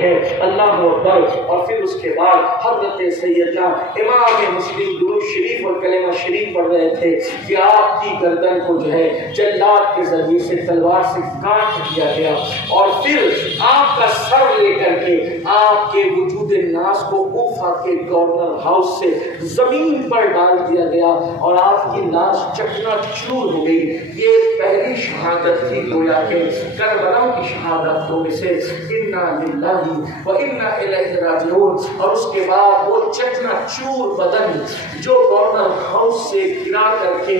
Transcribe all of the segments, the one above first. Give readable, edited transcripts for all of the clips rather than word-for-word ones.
ہے اللہ اکبر۔ اور پھر اس کے بعد حضرت سیدنا امام مسلم درود شریف اور کلمہ شریف پڑھ رہے تھے کہ آپ کی گردن کو جو ہے جلاد کے ذریعے سے تلوار سے کاٹ دیا گیا، اور پھر آپ کا سر لے کر کے آپ کے وجود ناس کو کوفہ کے گورنر ہاؤس سے زمین پر ڈال دیا گیا اور آپ کی لاش چکنا چور ہو گئی۔ یہ پہلی شہادت تھی گویا کہ کربلا کی شہادتوں میں سے، انا للہ و انا الیہ راجعون۔ اور اس کے بعد وہ چکنا چور بدن جو گورنر ہاؤس سے گرا کر کے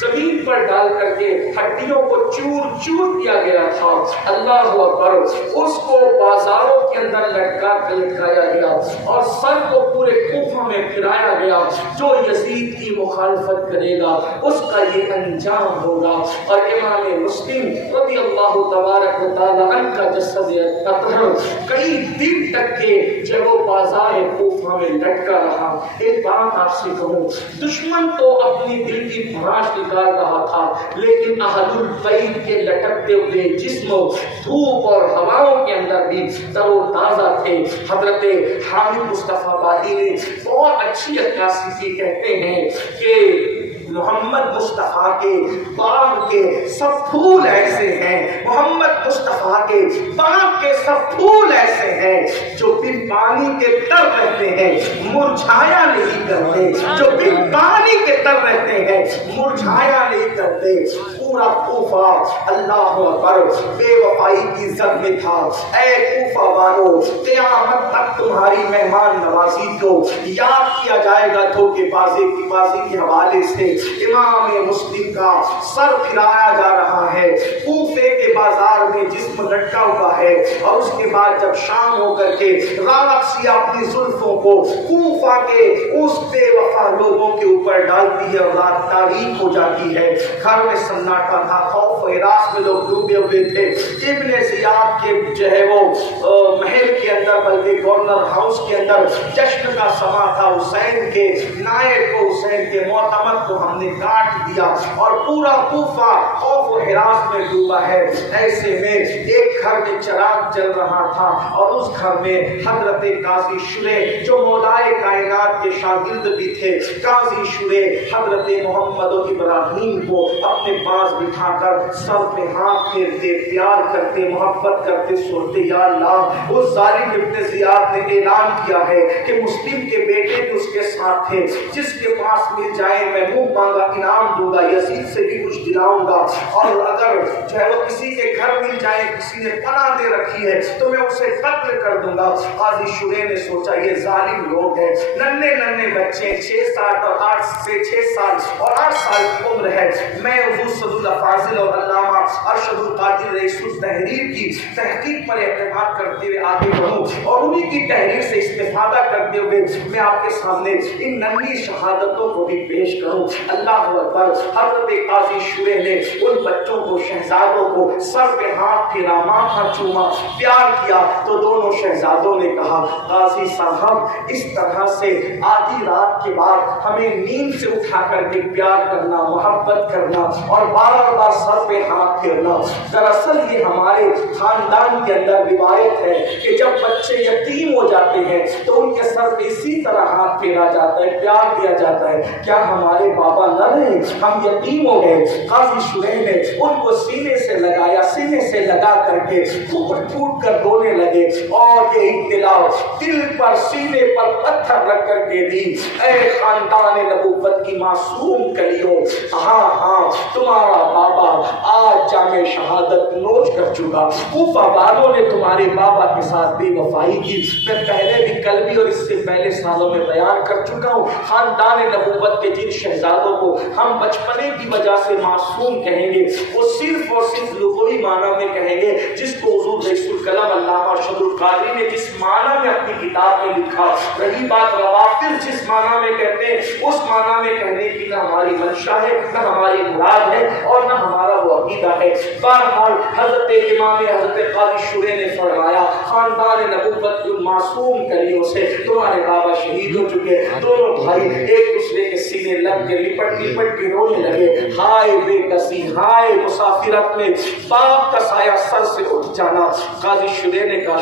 زمین پر ڈال کر کے ہڈیوں کو چور چور دیا گیا تھا، اللہ اکبر، اس کو بازاروں کے اندر لٹکا کر لٹکایا گیا اور سر کو پورے کوفہ میں پھرایا گیا۔ جو یزید کی مخالفت کرے گا اس کا یہ انجام ہوگا۔ اور امام مسلم رضی اللہ تبارک و تعالی عنہ کا جسد اطہر کئی دن تک کے جب وہ بازار کوفہ میں لٹکا رہا۔ ایک بات آپ سے کہوں، دشمن تو اپنی دل کی بھراش نکال رہا تھا، لیکن اہل البیت کے لٹکتے ہوئے جسم دھوپ اور ہواؤں کے اندر بھی تر و تازہ تھے۔ حضرت حامد مصطفیٰ بادی نے بہت اچھی عکاسی کی، کہتے ہیں کہ محمد مصطفیٰ کے باغ کے سب پھول ایسے ہیں، محمد مصطفیٰ کے باغ کے سب پھول ایسے ہیں جو بن پانی کے تر رہتے ہیں مرجھایا نہیں کرتے، جو بن پانی کے تر رہتے ہیں مرجھایا نہیں کرتے۔ پورا کوفہ اللہ اکبر بے وفائی کی زد میں تھا۔ اے کوفہ والو، قیامت تک تمہاری مہمان نوازی کو یاد کیا جائے گا۔ دھوکے بازی کے حوالے سے امام مسلم کا سر پھرایا جا رہا ہے، کوفے کے بازار میں جسم لٹکا ہوا ہے، اور اس کے بعد جب شام ہو کر کے رات سیاہ اپنی زلفوں کو کوفہ کے اس بے وفا لوگوں کے اوپر ڈالتی ہے اور رات تاریک ہو جاتی ہے۔ گھر میں سناٹا تھا، خوف و ہراس میں لوگ ڈوبے ہوئے تھے۔ ابن زیاد کے جو ہے وہ محل کے اندر، بلکہ گورنر ہاؤس کے اندر جشن کا سما تھا۔ حسین کے نائب کو، حسین کے معتمد کو ہم نے کاٹ دیا اور پورا کوفہ خوف و ہراس میں ڈوبا ہے۔ ایسے میں ایک گھر میں چراغ جل رہا تھا اور اس گھر میں حضرت قاضی شریح جو مولائے کائنات کے شاگرد بھی تھے، قاضی شریح حضرت محمد و ابراہیم کو اپنے پاس بٹھا کر سر پہ ہاتھ پھیرتے، پیار کرتے، محبت کرتے سنتے، یا اللہ، اس ظالم ابن زیاد نے اعلان کیا ہے کہ مسلم کے بیٹے بھی اس کے ساتھ تھے، جس کے پاس مل جائے میں منہ مانگا انعام دوں گا، یزید سے بھی کچھ دلاؤں گا، اور اگر جو ہے وہ کسی کے گھر مل جائے، کسی نے پناہ دے رکھی ہے تو میں اسے قتل کر دوں گا۔ قاضی شریح نے سوچا یہ ظالم لوگ ہیں، ننھے ننھے بچے، 6 سال اور 8 سال کی عمر ہے، میں حضور صلی اللہ فاضل اور علامہ ارشد القادر رئیس التحریر کی تحقیق پر اعتماد کرتے ہوئے آگے بڑھوں اور انہی کی تحریر سے استفادہ کرتے ہوئے میں آپ کے سامنے ان ننھی شہادتوں کو بھی پیش کروں۔ اللہ اکبر، حضرت قاضی شریح نے ان بچوں کو، شہزادوں کو سر پہ ہاتھ پھیرا، ماتھا چوما، پیار کیا، تو دونوں شہزادوں نے کہا قاضی صاحب اس طرح سے آدھی رات کے بعد ہمیں نیند سے اٹھا کر کے پیار کرنا، محبت کرنا اور بار بار سر پہ ہاتھ پھیرنا، دراصل یہ ہمارے خاندان کے اندر روایت ہے کہ جب بچے یتیم ہو جاتے ہیں تو ان کے سر پہ اسی طرح ہاتھ پھیرا جاتا ہے، پیار دیا جاتا ہے۔ کیا ہمارے بابا نہ رہے، ہم یتیم ہو گئے؟ قاضی شریح نے ان کو سینے سے لگایا، سینے سے لگا کر کے پھوٹ پھوٹ کر رونے لگے اور یہ اطلاع دل پر، سینے پر پتھر رکھ کر کے دی، اے خاندان نبوت کی معصوم کلیوں، ہاں ہاں تمہارا بابا آج جامِ شہادت نوش کر چکا، کوفہ والوں نے تمہارے بابا کے ساتھ بے وفائی کی، میں پہلے بھی کل بھی اور اس سے پہلے سالوں میں بیان کر چکا ہوں۔ خاندان نبوت کے جن شہزادوں کو ہم بچپنے کی وجہ سے معصوم کہیں گے، وہ صرف اور صرف لغوی معنی میں کہیں گے، جس کو حضور رئیس الکلام علامہ ارشد القادری نے جس معنی میں اپنی کتاب میں لکھا۔ رہی بات روافض جس معنی میں کہتے ہیں، اس معنی میں کہنے کی نہ ہماری منشا ہے، نہ ہماری مراد ہے اور نہ ہمارا وہ عقیدہ ہے۔ بہرحال حضرت امام حضرت قاضی شریح نے فرمایا خاندان نبوت کی معصوم کلیوں سے تمہارے بابا شہید ہو چکے۔ دونوں بھائی ایک دوسرے کے سینے لگ کے لپٹ لپٹ کے رونے لگے، ہائے بے کسی، ہائے مسافرت میں باپ کا سایہ سر سے اٹھ جانا۔ قاضی شریح نے کہا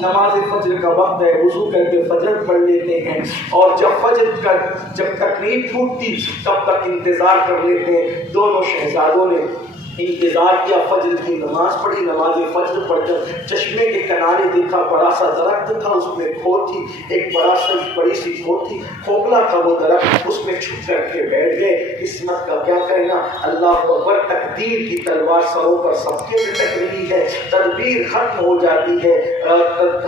نماز فجر کا وقت ہے، وضو کر کے فجر پڑھ لیتے ہیں، اور جب تک نہیں پھوٹتی تب تک انتظار کر لیتے ہیں۔ دونوں شہزادوں نے انتظار کیا، فجر کی نماز پڑھی، نماز فجر پڑھ کر چشمے کے کنارے دیکھا، بڑا سا درخت تھا، اس میں کھو تھی، ایک بڑی سی کھو تھی، کھوکھلا تھا وہ درخت، اس میں چھپ کر کے بیٹھ گئے۔ قسمت کا کیا کہنا، اللہ اکبر، تقدیر کی تلوار سروں پر سب کے لٹک رہی ہے، تدبیر ختم ہو جاتی ہے،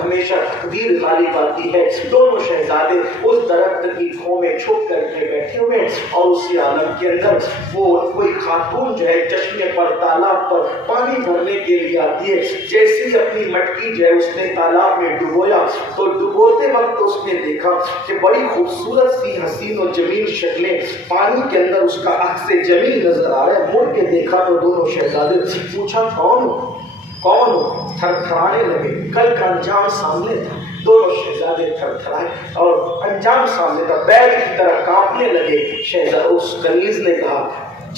ہمیشہ تقدیر غالب آتی ہے۔ دونوں شہزادے اس درخت کی کھو میں چھپ کر کے بیٹھے ہوئے، اور اسی عالم کے اندر وہ کوئی خاتون جو ہے چشمے پر تالاب پر پانی بھرنے کے لیے آتی ہے، جیسے ہی اپنی مٹکی جو ہے اس نے تالاب میں ڈبویا تو ڈبوتے وقت اس نے دیکھا کہ بڑی خوبصورت سی حسین و جمیل شکلیں پانی کے اندر اس کا عکس جمیل نظر آ رہا ہے۔ مڑ کے دیکھا تو دونوں شہزادے پوچھا کون ہو؟ تھر تھرانے لگے، کل کا انجام سامنے تھا۔ دونوں شہزادے تھر تھرائے اور انجام سامنے تھا، بیل کی طرح کانپنے لگے۔ شہزادہ اس کنیز نے کہا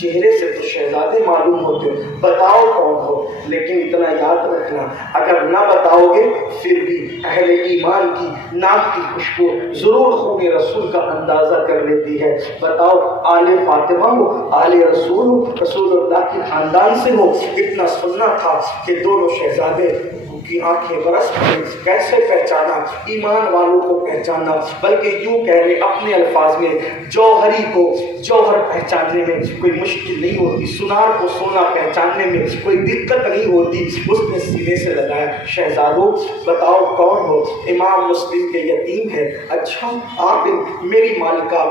چہرے سے تو شہزادے معلوم ہوتے ہو، بتاؤ کون ہو، لیکن اتنا یاد رکھنا اگر نہ بتاؤ گے پھر بھی اہل ایمان کی ناک کی خوشبو ضرور خون رسول کا اندازہ کر لیتی ہے۔ بتاؤ آل فاطمہ ہو، آل رسول ہو، رسول اللہ کی خاندان سے ہو؟ اتنا سننا تھا کہ دونوں شہزادے کی آنکھیں برس پڑی۔ کیسے پہچانا؟ ایمان والوں کو پہچانا، بلکہ یوں کہہ لیں اپنے الفاظ میں، جوہری کو جوہر پہچاننے میں کوئی مشکل نہیں ہوتی، سونار کو سونا پہچاننے میں کوئی دقت نہیں ہوتی۔ اس نے سینے سے لگایا، شہزادوں بتاؤ کون ہو؟ امام مسلم کے یتیم ہے۔ اچھا، آپ میری مالکہ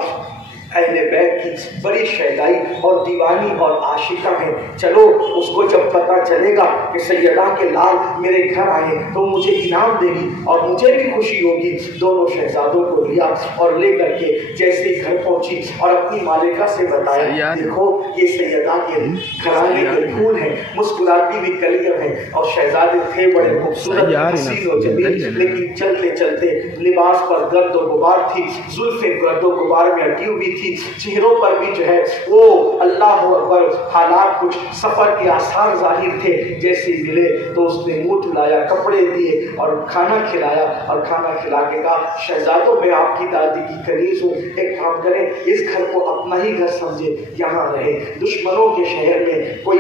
اہل بیت کی بڑی شیدائی اور دیوانی اور عاشقہ ہیں، چلو اس کو جب پتہ چلے گا کہ سیدہ کے لال میرے گھر آئے تو مجھے انعام دے گی اور مجھے بھی خوشی ہوگی۔ دونوں شہزادوں کو لیا اور لے کر کے جیسے ہی گھر پہنچی اور اپنی مالکہ سے بتایا، دیکھو یہ سیدہ کے گھرانے کے پھول ہیں، مسکراتی ہوئی کلیاں ہیں، اور شہزادے تھے بڑے خوبصورت حسین و جمیل، لیکن چلتے چلتے لباس پر گرد و غبار تھی، زلفیں گرد و غبار میں اٹی ہوئی تھی، چہروں پر بھی جو ہے وہ اللہ اکبر حالات کچھ سفر کے آثار ظاہر تھے۔ جیسے ملے تو اس نے منہ دھلایا، کپڑے دیے اور کھانا کھلایا، اور کھانا کھلا کے کہا شہزادوں میں آپ کی دادی کی کنیز ہوں، ایک کام کریں اس گھر کو اپنا ہی گھر سمجھے، یہاں رہے، دشمنوں کے شہر میں کوئی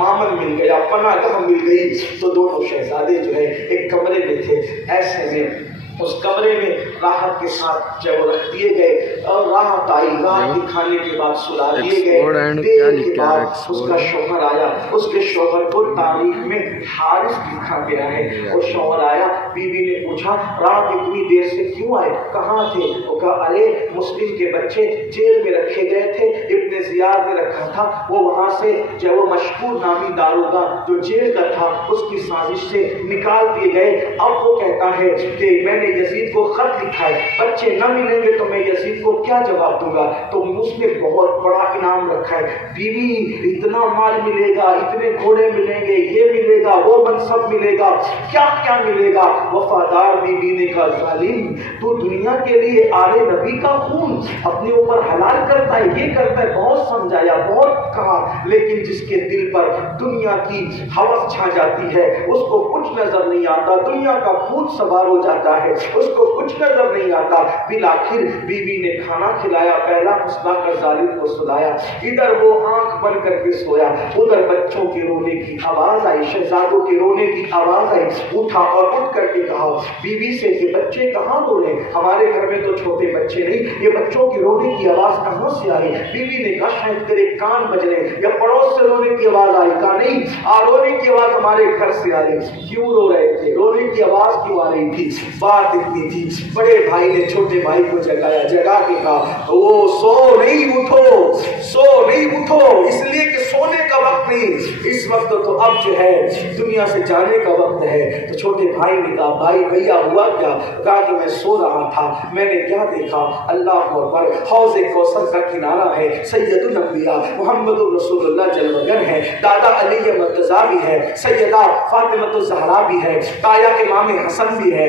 مامن مل گیا، پناہ گاہ مل گئی، تو دونوں شہزادے جو ہے ایک کمرے میں تھے، ایسے میں اس کمرے میں راحت کے ساتھ جب رکھ دیے گئے اور راحت آئی، رات کے کھانے کے بعد سلا دیے گئے، دیر کے بعد اس کا شوہر آیا، اس کے شوہر کو تاریخ میں حارث لکھا گیا ہے، وہ شوہر آیا، بیوی نے پوچھا رات اتنی دیر سے کیوں آئے، کہاں تھے؟ وہ کہا ارے مسلم کے بچے جیل میں رکھے گئے تھے، ابن زیاد نے رکھا تھا، وہ وہاں سے جو وہ مشہور نامی داروغہ جو جیل کا تھا اس کی سازش سے نکال دیے گئے۔ اب وہ کہتا ہے کہ میں نے یزید کو خط لکھا ہے، بچے نہ ملیں گے تو میں یزید کو کیا جواب دوں گا، تو اس نے بہت بڑا انعام رکھا ہے، بیوی اتنا مال ملے گا، اتنے گھوڑے ملیں گے، یہ ملے گا، وہ منصب ملے گا، کیا کیا ملے گا۔ وفادار بیوی نے کہا ظالم تو دنیا کے لیے آل نبی کا خون اپنے اوپر حلال کرتا ہے، یہ کرتا ہے، بہت سمجھایا، بہت کہا، لیکن جس کے دل پر دنیا کی ہوس چھا جاتی ہے اس کو کچھ نظر نہیں آتا، دنیا کا بھوت سوار ہو جاتا ہے، اس کو کچھ نظر نہیں آتا۔ بالآخر بیوی نے کھانا کھلایا، پہلا پھسلا کر ظالم کو سلایا، ادھر وہ آنکھ بند کر کے سویا، ادھر بچوں کے رونے کی آواز آئی، شہزادوں کے رونے کی آواز آئی، اٹھا اور اٹھ کر کے کہا بیوی سے کہ بچے کہاں رو رہے ہیں، ہمارے گھر میں تو چھوٹے بچے نہیں، یہ بچوں کے رونے کی آواز کہاں سے آئی؟ بیوی نے کہا شاید تیرے کان بج رہے یا پڑوس سے رونے کی آواز آئی، کہا نہیں، رونے کی آواز ہمارے گھر سے آ رہی۔ کیوں رو رہے تھے، رونے کی آواز کیوں آ رہی تھی؟ بات اتنی تھی، بڑے بھائی نے چھوٹے بھائی کو جگایا، جگا کے کہا او سو نہیں اٹھو، سو نہیں اٹھو، اس لیے کہ سونے کا وقت نہیں، اس وقت تو اب جو ہے دنیا سے جانے کا وقت ہے۔ تو چھوٹے بھائی نے کہا بھائی بھیا ہوا کیا؟ کہا کہ میں سو رہا تھا، میں نے کیا دیکھا، اللہ اکبر، حوض کوثر کا کنارہ ہے، سید الانبیاء محمد رسول اللہ جلوگر ہے، دادا علی مرتضیٰ بھی ہے، سیدہ فاطمہ الزہرا بھی ہے، تایا امام حسن بھی ہے،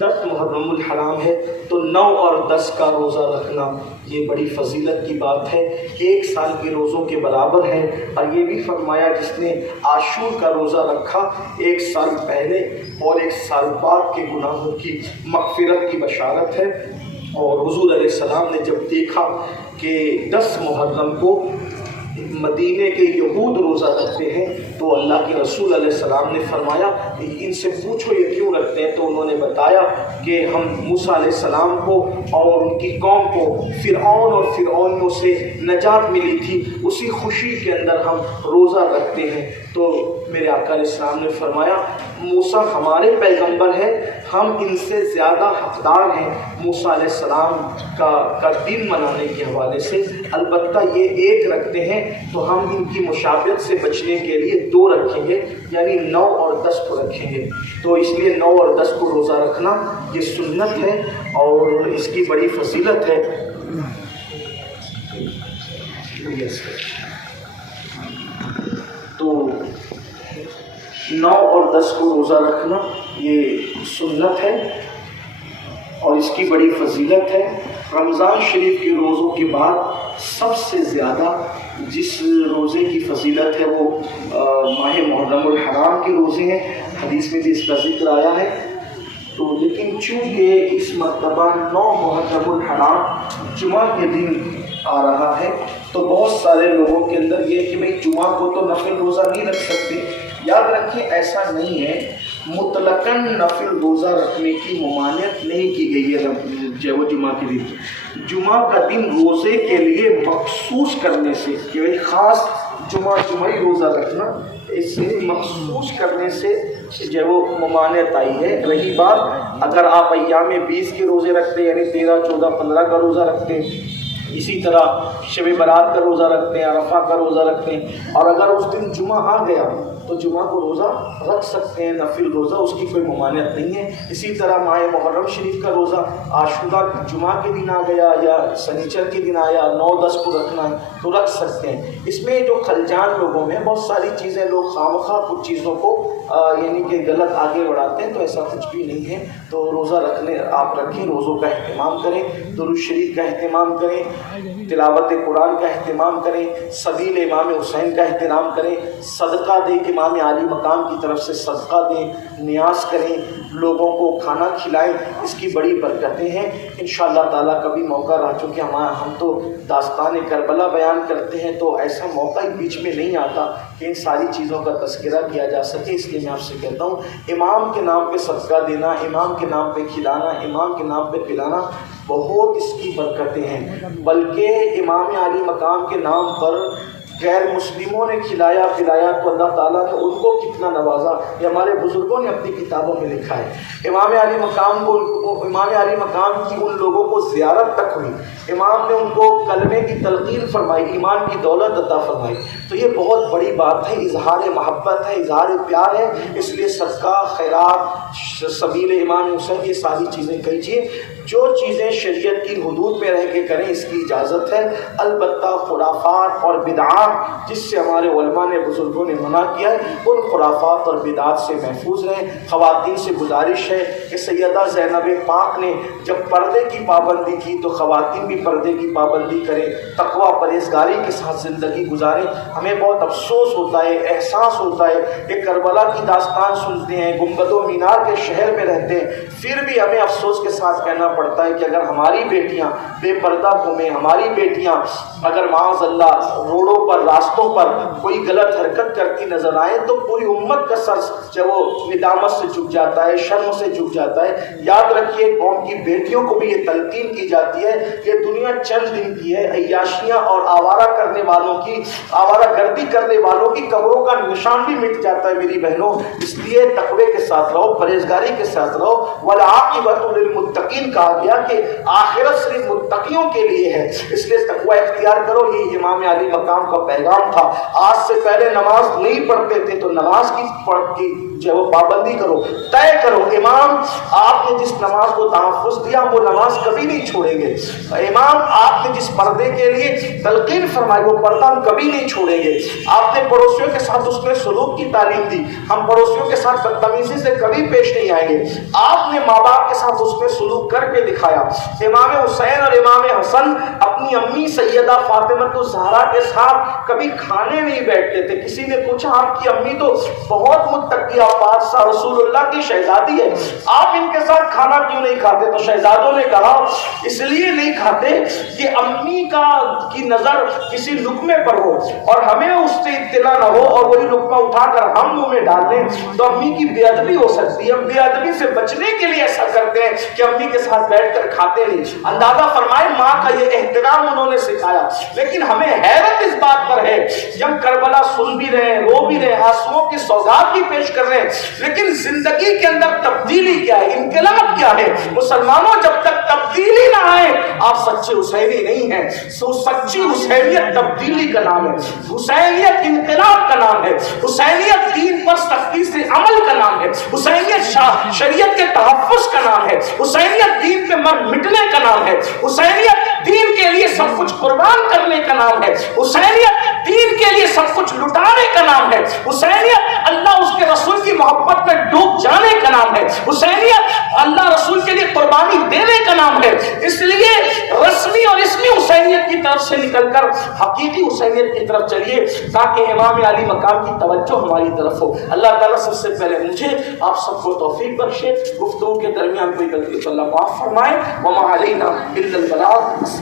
10 محرم الحرام ہے تو 9 اور 10 کا روزہ رکھنا یہ بڑی فضیلت کی بات ہے، 1 سال کے روزوں کے برابر ہے۔ اور یہ بھی فرمایا جس نے عاشور کا روزہ رکھا 1 سال پہلے اور 1 سال بعد کے گناہوں کی مغفرت کی بشارت ہے۔ اور حضور علیہ السلام نے جب دیکھا کہ 10 محرم کو مدینے کے یہود روزہ رکھتے ہیں تو اللہ کے رسول علیہ السلام نے فرمایا ان سے پوچھو یہ کیوں رکھتے ہیں، تو انہوں نے بتایا کہ ہم موسیٰ علیہ السلام کو اور ان کی قوم کو فرعون اور فرعونیوں سے نجات ملی تھی، اسی خوشی کے اندر ہم روزہ رکھتے ہیں۔ تو میرے آقا علیہ السلام نے فرمایا موسیٰ ہمارے پیغمبر ہیں، ہم ان سے زیادہ حقدار ہیں موسیٰ علیہ السلام کا دن منانے کے حوالے سے، البتہ یہ 1 رکھتے ہیں تو ہم ان کی مشابہت سے بچنے کے لیے 2 رکھیں گے، یعنی 9 اور 10 کو رکھیں گے۔ تو اس لیے 9 اور 10 کو روزہ رکھنا یہ سنت ہے اور اس کی بڑی فضیلت ہے۔ تو 9 اور 10 کو روزہ رکھنا یہ سنت ہے اور اس کی بڑی فضیلت ہے۔ رمضان شریف کے روزوں کے بعد سب سے زیادہ جس روزے کی فضیلت ہے وہ ماہ محرم الحرام کے روزے ہیں، حدیث میں بھی اس کا ذکر آیا ہے۔ تو لیکن چونکہ اس مرتبہ 9 محرم الحرام جمعہ کے دن آ رہا ہے تو بہت سارے لوگوں کے اندر یہ کہ بھئی جمعہ کو تو نفل روزہ نہیں رکھ سکتے۔ یاد رکھیں ایسا نہیں ہے، مطلقاً نفل روزہ رکھنے کی ممانعت نہیں کی گئی ہے جو جمعہ کے دن۔ جمعہ کا دن روزے کے لیے مخصوص کرنے سے کہ خاص جمعہ روزہ رکھنا، اس سے مخصوص کرنے سے جو وہ ممانعت آئی ہے۔ رہی بات اگر آپ ایام 20 کے روزے رکھتے ہیں، یعنی 13، 14، 15 کا روزہ رکھتے ہیں، اسی طرح شب برات کا روزہ رکھتے ہیں، عرفہ کا روزہ رکھتے ہیں، اور اگر اس دن جمعہ آ گیا تو جمعہ کو روزہ رکھ سکتے ہیں، نفل روزہ، اس کی کوئی ممانعت نہیں ہے۔ اسی طرح ماہ محرم شریف کا روزہ عاشورہ جمعہ کے دن آ گیا یا سنیچر کے دن آیا، 9، 10 کو رکھنا ہے تو رکھ سکتے ہیں۔ اس میں جو خلجان لوگوں میں بہت ساری چیزیں لوگ خامخواہ کچھ چیزوں کو یعنی کہ غلط آگے بڑھاتے ہیں، تو ایسا کچھ بھی نہیں ہے۔ تو روزہ رکھنے آپ رکھیں، روزوں کا اہتمام کریں، درود شریف کا اہتمام کریں، تلاوت قرآن کا اہتمام کریں، سبیل امام حسین کا اہتمام کریں، صدقہ دیں، امام عالی مقام کی طرف سے صدقہ دیں، نیاز کریں، لوگوں کو کھانا کھلائیں، اس کی بڑی برکتیں ہیں انشاءاللہ تعالیٰ۔ کبھی موقع رہا، چونکہ ہم تو داستان کربلا بیان کرتے ہیں تو ایسا موقع بیچ میں نہیں آتا کہ ان ساری چیزوں کا تذکرہ کیا جا سکے، اس لیے میں آپ سے کہتا ہوں امام کے نام پہ صدقہ دینا، امام کے نام پہ کھلانا، امام کے نام پہ پلانا، بہت اس کی برکتیں ہیں۔ بلکہ امام عالی مقام کے نام پر غیر مسلموں نے کھلایا پلایا تو اللہ تعالیٰ نے ان کو کتنا نوازا، یہ ہمارے بزرگوں نے اپنی کتابوں میں لکھا ہے۔ امام عالی مقام کی ان لوگوں کو زیارت تک ہوئی، امام نے ان کو کلمے کی تلقین فرمائی، ایمان کی دولت عطا فرمائی، تو یہ بہت بڑی بات ہے، اظہار محبت ہے، اظہار پیار ہے۔ اس لیے صدقہ، خیرات، سبیل امام حسین، یہ ساری چیزیں کیجیے۔ جو چیزیں شریعت کی حدود میں رہ کے کریں اس کی اجازت ہے، البتہ خرافات اور بدعات جس سے ہمارے علماء نے بزرگوں نے منع کیا ہے، ان خرافات اور بدعات سے محفوظ رہیں۔ خواتین سے گزارش ہے کہ سیدہ زینب پاک نے جب پردے کی پابندی کی تو خواتین بھی پردے کی پابندی کریں، تقوی پرہیزگاری کے ساتھ زندگی گزاریں۔ ہمیں بہت افسوس ہوتا ہے، احساس ہوتا ہے کہ کربلا کی داستان سنتے ہیں، گنبد و مینار کے شہر میں رہتے ہیں، پھر بھی ہمیں افسوس کے ساتھ کہنا پڑتا ہے کہ اگر ہماری بیٹیاں بے پردہ گھومیں، ہماری بیٹیاں اگر معاذ اللہ روڈوں پر، راستوں پر کوئی غلط حرکت کرتی نظر آئے تو پوری امت کا سر جب وہ ندامت سے جھک جاتا ہے، شرم سے جھک جاتا ہے۔ یاد رکھیے قوم کی بیٹیوں کو بھی یہ تلقین کی جاتی ہے کہ دنیا چند دن کی ہے، عیاشیاں اور آوارہ کرنے والوں کی، آوارہ گردی کرنے والوں کی قبروں کا نشان بھی مٹ جاتا ہے میری بہنوں۔ اس لیے تقوی کے ساتھ رہو، پرہیزگاری کے ساتھ رہو۔ والعاقبۃ للمتقین کہا گیا کہ آخرت صرف متقیوں کے لیے ہے، اس لیے تقوی اختیار کرو۔ یہ امام علی مقام کا پیغام تھا۔ آج سے پہلے نماز نہیں پڑھتے تھے تو نماز کی جو ہے وہ پابندی کرو، طے کرو۔ امام آپ نے جس نماز کو تحفظ دیا وہ نماز کبھی نہیں چھوڑیں گے۔ امام آپ نے جس پردے کے لیے تلقین فرمائی وہ پردہ ہم کبھی نہیں چھوڑیں گے۔ آپ نے پڑوسیوں کے ساتھ اس میں سلوک کی تعلیم دی، ہم پڑوسیوں کے ساتھ بدتمیزی سے کبھی پیش نہیں آئیں گے۔ آپ نے ماں باپ کے ساتھ اس میں سلوک کر کے دکھایا۔ امام حسین اور امام حسن اپنی امی سیدہ فاطمہ الزہرا کے ساتھ کبھی کھانے نہیں بیٹھتے تھے۔ کسی نے پوچھا آپ کی امی تو بہت متقیہ پادشاہ رسول اللہ کی شہزادی ہے، آپ ان کے ساتھ کھانا کیوں نہیں کھاتے؟ تو شہزادوں نے کہا اس لیے نہیں کھاتے کہ امی کی نظر کسی لقمے پر ہو اور ہمیں اس سے اطلاع نہ ہو اور وہی لقمہ اٹھا کر ہم منہ میں ڈال دیں تو امی کی بے ادبی ہو سکتی ہے۔ ہم بے ادبی سے بچنے کے لیے ایسا کرتے ہیں کہ امی کے ساتھ بیٹھ کر کھاتے نہیں۔ اندازہ فرمائے ماں کا یہ احترام انہوں نے سکھایا۔ لیکن ہمیں حیرت اس بات پر ہے کہ ہم کربلا سن بھی رہے ہیں، رو بھی رہے ہیں، آنسوؤں کی سوگات بھی پیش کر رہے ہیں، لیکن زندگی کے اندر تبدیلی کیا ہے، انقلاب کیا ہے؟ مسلمانوں جب تک تبدیلی نہ آئے آپ سچے حسینی نہیں ہیں۔ سچی حسینیت تبدیلی کا نام ہے، حسینیت انقلاب کا نام ہے، حسینیت دین پر سختی سے عمل کا نام ہے، حسینیت شریعت کے تحفظ کا نام ہے، حسینیت دین پہ مر مٹنے کا نام ہے، حسینیت دین کے لیے سب کچھ قربان کرنے کا نام ہے، حسینیت دین کے لیے سب کچھ لٹانے کا نام ہے، حسینیت اللہ اس کے رسول کی محبت میں ڈوب جانے کا نام ہے، حسینیت اللہ رسول کے لیے قربانی دینے کا نام ہے۔ اس لیے رسمی اور اسمی حسینیت کی طرف سے نکل کر حقیقی حسینیت کی طرف چلیے تاکہ امام علی مقام کی توجہ ہماری طرف ہو۔ اللہ تعالیٰ سب سے پہلے مجھے آپ سب کو توفیق بخشے، گفتگو کے درمیان کوئی غلطی تو اللہ معاف فرمائے۔ وما علینا الا البلاغ۔